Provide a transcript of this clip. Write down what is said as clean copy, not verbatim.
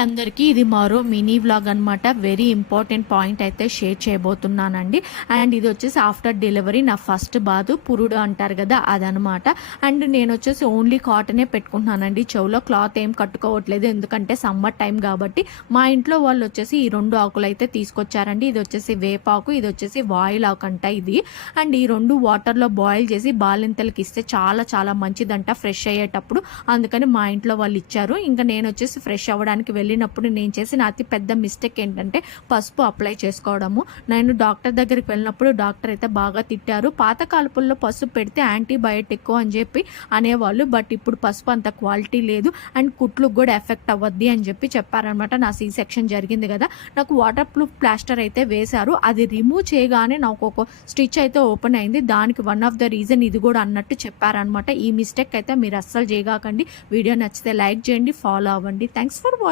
అందరికీ ఇది మరో మినీ వ్లాగ్ అనమాట. వెరీ ఇంపార్టెంట్ పాయింట్ అయితే షేర్ చేయబోతున్నానండి. అండ్ ఇది వచ్చేసి ఆఫ్టర్ డెలివరీ నా ఫస్ట్ బాత్, పురుడు అంటారు కదా అదనమాట. అండ్ నేను వచ్చేసి ఓన్లీ కాటనే పెట్టుకుంటున్నానండి, చెవులో క్లాత్ ఏం కట్టుకోవట్లేదు, ఎందుకంటే సమ్మర్ టైం కాబట్టి. మా ఇంట్లో వాళ్ళు వచ్చేసి ఈ 2 ఆకులు అయితే తీసుకొచ్చారండి. ఇది వచ్చేసి వేపాకు, ఇది వచ్చేసి వాయిల్ ఆకు అంట ఇది. అండ్ ఈ 2 వాటర్లో బాయిల్ చేసి బాలింతలకి ఇస్తే చాలా చాలా మంచిదంట ఫ్రెష్ అయ్యేటప్పుడు. అందుకని మా ఇంట్లో వాళ్ళు ఇచ్చారు. ఇంకా నేను వచ్చేసి ఫ్రెష్ అవ్వడానికి వెళ్ళినప్పుడు నేను చేసిన అతి పెద్ద మిస్టేక్ ఏంటంటే పసుపు అప్లై చేసుకోవడము. నేను డాక్టర్ దగ్గరికి వెళ్ళినప్పుడు డాక్టర్ అయితే బాగా తిట్టారు. పాత కాలపుల్లో పసుపు పెడితే యాంటీబయోటిక్ అని చెప్పి అనేవాళ్ళు, బట్ ఇప్పుడు పసుపు అంత క్వాలిటీ లేదు అండ్ కుట్లకు కూడా ఎఫెక్ట్ అవ్వద్ది అని చెప్పి చెప్పారనమాట. నా సి సెక్షన్ జరిగింది కదా, నాకు వాటర్ ప్రూఫ్ ప్లాస్టర్ అయితే వేశారు. అది రిమూవ్ చేయగానే నాకు ఒక స్టిచ్ అయితే ఓపెన్ అయింది. దానికి వన్ ఆఫ్ ద రీజన్ ఇది కూడా అన్నట్టు చెప్పారనమాట. ఈ మిస్టేక్ అయితే మీరు అస్సలు చేయగాకండి. వీడియో నచ్చితే లైక్ చేయండి, ఫాలో అవ్వండి. Thanks for watching.